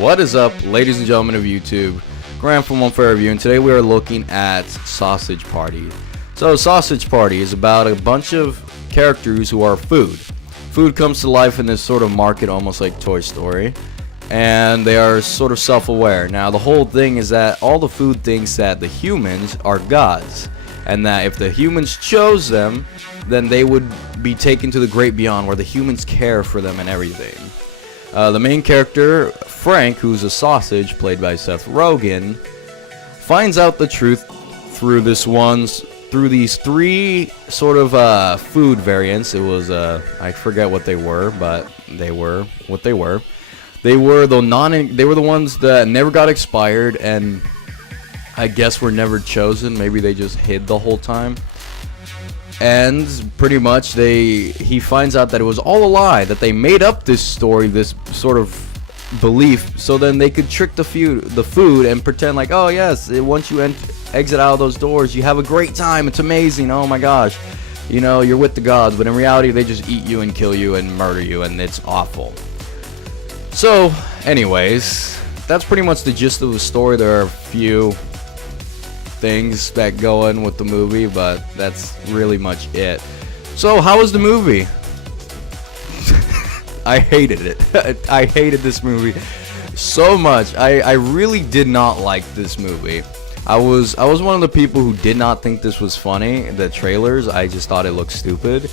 What is up, ladies and gentlemen of YouTube? Graham from One Fair Review, and today we are looking at Sausage Party. So, Sausage Party is about a bunch of characters who are food. Food comes to life in this sort of market, almost like Toy Story, and they are sort of self-aware. Now, the whole thing is that all the food thinks that the humans are gods, and that if the humans chose them, then they would be taken to the great beyond, where the humans care for them and everything. The main character, Frank, who's a sausage, played by Seth Rogan, finds out the truth through these three sort of food variants. It was I forget what they were, but they were what they were. They were the ones that never got expired, and I guess were never chosen. Maybe they just hid the whole time. And pretty much he finds out that it was all a lie, that they made up this story, this sort of belief, so then they could trick the food and pretend like, oh yes, once you exit out of those doors, you have a great time, it's amazing, oh my gosh, you know, you're with the gods. But in reality, they just eat you and kill you and murder you, and it's awful. So anyways, that's pretty much the gist of the story. There are a few things that go in with the movie, but that's really much it. So how was the movie? I hated it. I hated this movie so much. I really did not like this movie. I was one of the people who did not think this was funny. The trailers, I just thought it looked stupid.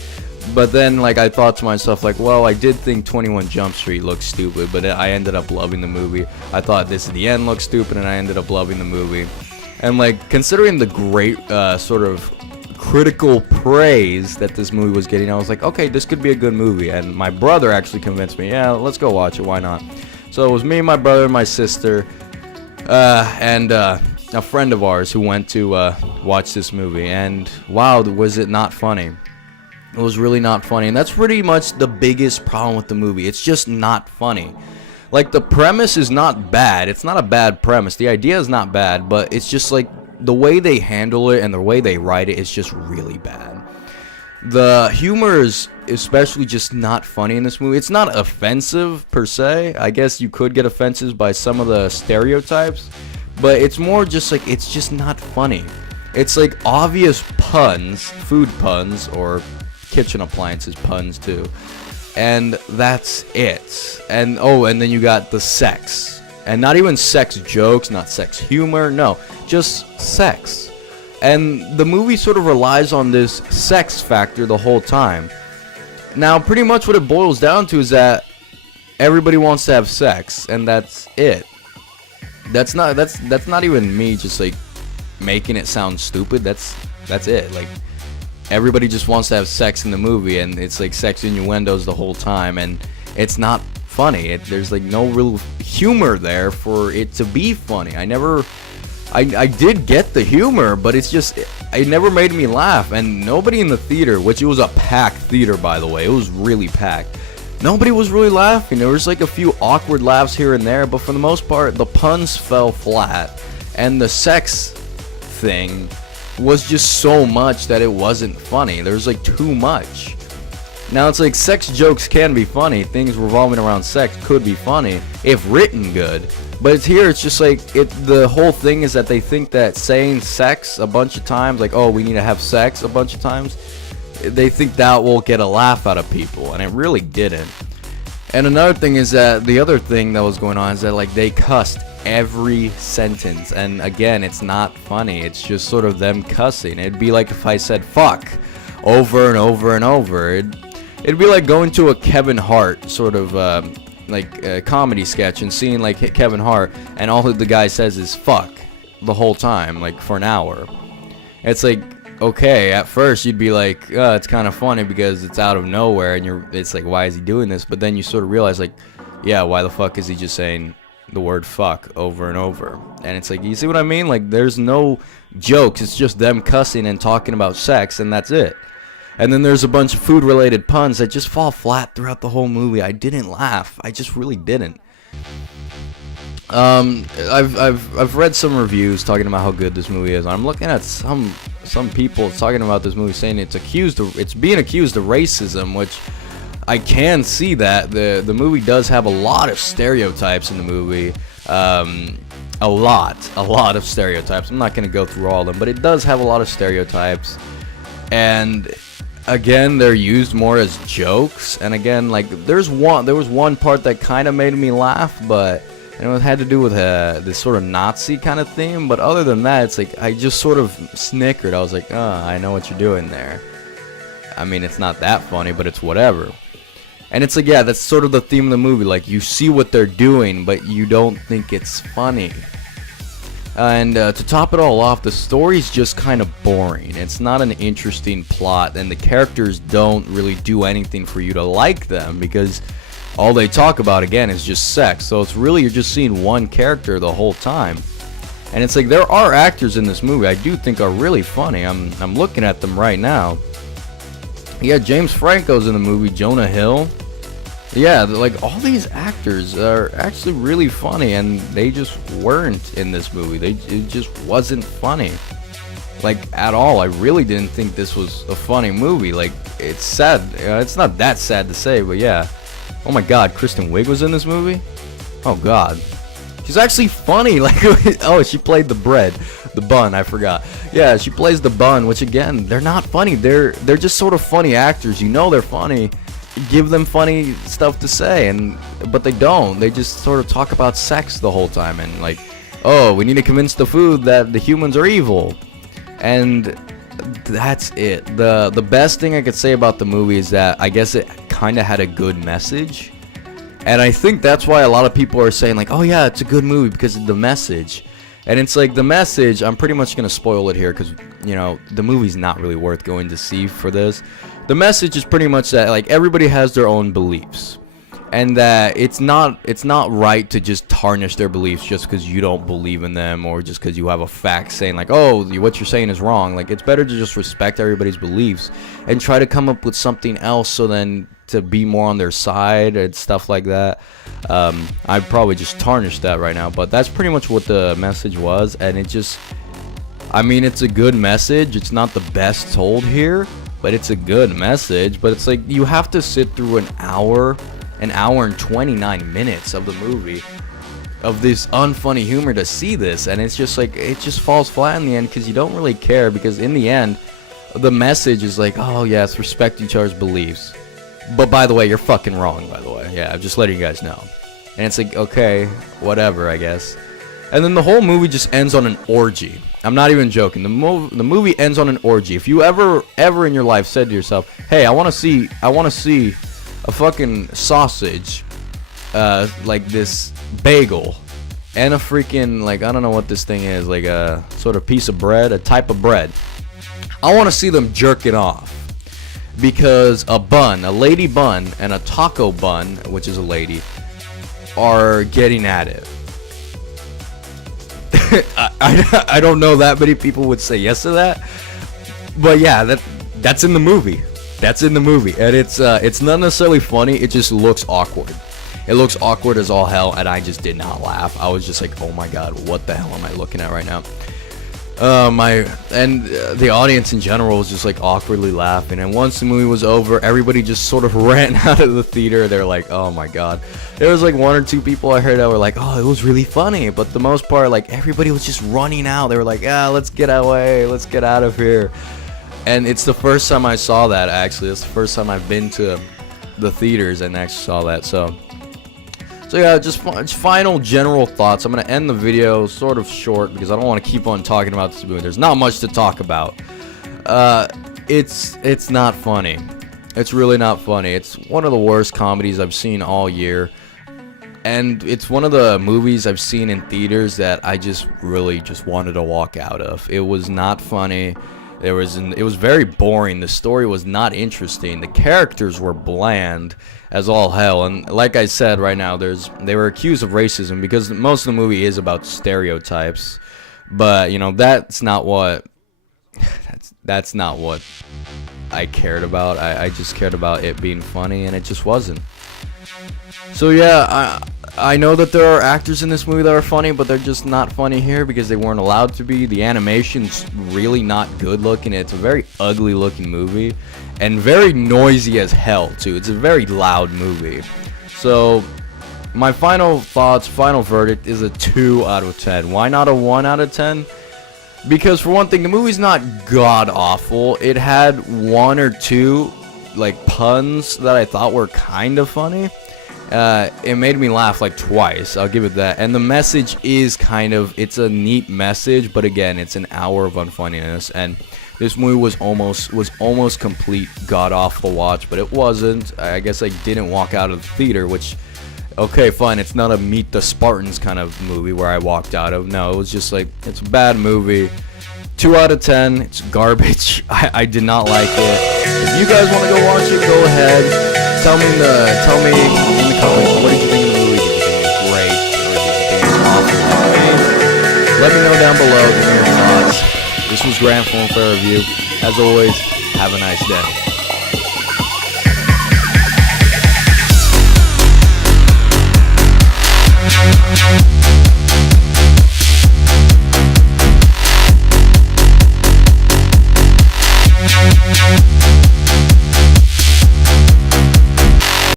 But then, like, I thought to myself, like, well, I did think 21 Jump Street looked stupid, but I ended up loving the movie. I thought This Is the End looked stupid, and I ended up loving the movie. And, like, considering the great sort of critical praise that this movie was getting, I was like, okay, this could be a good movie. And my brother actually convinced me, yeah, let's go watch it, why not? So it was me, my brother, and my sister, and a friend of ours who went to watch this movie. And wow, was it not funny. It was really not funny. And that's pretty much the biggest problem with the movie. It's just not funny. Like, the premise is not bad. It's not a bad premise. The idea is not bad, but it's just like the way they handle it and the way they write it is just really bad. The humor is especially just not funny in this movie. It's not offensive per se. I guess you could get offenses by some of the stereotypes, but it's more just like, it's just not funny. It's like obvious puns, food puns, or kitchen appliances puns too. And that's it. And and then you got the sex. And not even sex jokes, not sex humor, no, just sex. And the movie sort of relies on this sex factor the whole time. Now, pretty much what it boils down to is that everybody wants to have sex, and that's it. That's not even me just like making it sound stupid. That's it. Like, everybody just wants to have sex in the movie, and it's like sex innuendos the whole time, and it's not funny. There's like no real humor there for it to be funny. I did get the humor, but it never made me laugh. And nobody in the theater, which it was a packed theater, by the way, it was really packed, nobody was really laughing. There was like a few awkward laughs here and there, but for the most part, the puns fell flat, and the sex thing was just so much that it wasn't funny. There's like too much. Now, it's like sex jokes can be funny. Things revolving around sex could be funny if written good. But it's just like the whole thing is that they think that saying sex a bunch of times, like, oh, we need to have sex a bunch of times, they think that will get a laugh out of people, and it really didn't. And another thing is that the other thing that was going on is that, like, they cussed every sentence, and again, it's not funny. It's just sort of them cussing. It'd be like if I said fuck over and over and over. It'd be like going to a Kevin Hart sort of like a comedy sketch and seeing like Kevin Hart, and all the guy says is fuck the whole time, like for an hour. It's like, okay, at first you'd be like, it's kind of funny because it's out of nowhere, and it's like, why is he doing this? But then you sort of realize, like, yeah, why the fuck is he just saying the word fuck over and over? And it's like, you see what I mean? Like, there's no jokes. It's just them cussing and talking about sex, and that's it. And then there's a bunch of food related puns that just fall flat throughout the whole movie. I didn't laugh. I just really didn't. I've read some reviews talking about how good this movie is. I'm looking at some people talking about this movie saying it's being accused of racism, which I can see that the movie does have a lot of stereotypes in the movie. A lot of stereotypes. I'm not going to go through all of them, but it does have a lot of stereotypes. And again, they're used more as jokes. And again, like there was one part that kind of made me laugh, but it had to do with this sort of Nazi kind of theme. But other than that, it's like I just sort of snickered. I was like, I know what you're doing there. I mean, it's not that funny, but it's whatever. And it's like, yeah, that's sort of the theme of the movie. Like, you see what they're doing, but you don't think it's funny. And to top it all off, the story's just kind of boring. It's not an interesting plot, and the characters don't really do anything for you to like them, because all they talk about, again, is just sex. So it's really, you're just seeing one character the whole time. And it's like, there are actors in this movie I do think are really funny. I'm looking at them right now. Yeah, James Franco's in the movie, Jonah Hill. Yeah, like all these actors are actually really funny, and they just weren't in this movie. It just wasn't funny, like at all. I really didn't think this was a funny movie. Like, it's sad. It's not that sad to say, but yeah. Oh my God, Kristen Wiig was in this movie. Oh God, she's actually funny. Like, oh, she played the bun. I forgot. Yeah, she plays the bun, which again, they're not funny. They're just sort of funny actors. You know they're funny. Give them funny stuff to say, but they don't. They just sort of talk about sex the whole time, and like, oh, we need to convince the food that the humans are evil, and that's it. The best thing I could say about the movie is that I guess it kind of had a good message, and I think that's why a lot of people are saying like, oh yeah, it's a good movie because of the message. And it's like, the message, I'm pretty much going to spoil it here because, you know, the movie's not really worth going to see for this. The message is pretty much that, like, everybody has their own beliefs. And that it's not right to just tarnish their beliefs just because you don't believe in them, or just because you have a fact saying, like, oh, what you're saying is wrong. Like, it's better to just respect everybody's beliefs and try to come up with something else so then to be more on their side and stuff like that. I'd probably just tarnish that right now, but that's pretty much what the message was. And it just, I mean, it's a good message. It's not the best told here, but it's a good message. But it's like, you have to sit through an hour and 29 minutes of the movie of this unfunny humor to see this, and it's just like, it just falls flat in the end because you don't really care, because in the end the message is like, oh yes, respect each other's beliefs, but by the way, you're fucking wrong, by the way. Yeah, I'm just letting you guys know. And it's like, okay, whatever, I guess. And then the whole movie just ends on an orgy. I'm not even joking. The movie ends on an orgy. If you ever in your life said to yourself, hey, I want to see a fucking sausage, like this bagel, and a freaking, like, I don't know what this thing is, like a sort of piece of bread, a type of bread, I want to see them jerking off. Because a lady bun, and a taco bun, which is a lady, are getting at it. I don't know that many people would say yes to that, but yeah, that's in the movie. That's in the movie, and it's not necessarily funny. It just looks awkward. It looks awkward as all hell, and I just did not laugh. I was just like, oh my God, what the hell am I looking at right now? The audience in general was just like awkwardly laughing, and once the movie was over, everybody just sort of ran out of the theater. They're like, oh my God. There was like one or two people I heard that were like, oh, it was really funny, but the most part, like, everybody was just running out. They were like, let's get away, let's get out of here. And it's the first time I saw that, actually. It's the first time I've been to the theaters and actually saw that. So yeah, just final general thoughts. I'm going to end the video sort of short because I don't want to keep on talking about this movie. There's not much to talk about. It's not funny. It's really not funny. It's one of the worst comedies I've seen all year. And it's one of the movies I've seen in theaters that I just really just wanted to walk out of. It was not funny. It was very boring. The story was not interesting. The characters were bland as all hell. And like I said, right now, they were accused of racism because most of the movie is about stereotypes. But you know, that's not what I cared about. I just cared about it being funny, and it just wasn't. So yeah, I know that there are actors in this movie that are funny, but they're just not funny here because they weren't allowed to be. The animation's really not good looking. It's a very ugly looking movie and very noisy as hell too. It's a very loud movie. So my final thoughts, final verdict is a 2 out of 10. Why not a 1 out of 10? Because for one thing, the movie's not god awful. It had 1 or 2 like puns that I thought were kind of funny. It made me laugh like twice, I'll give it that. And the message is it's a neat message, but again, it's an hour of unfunniness, and this movie was almost complete god awful watch, but it wasn't. I guess I didn't walk out of the theater, which, okay, fine, it's not a Meet the Spartans kind of movie where I walked out of. No, it was just like, it's a bad movie. 2 out of 10, it's garbage. I did not like it. If you guys want to go watch it, go ahead. Tell me in the comments, what did you think of the movie? Did you think it was great, or did you think it was awful like me? Let me know down below, give me your thoughts. This was Grand Film Fair Review. As always, have a nice day.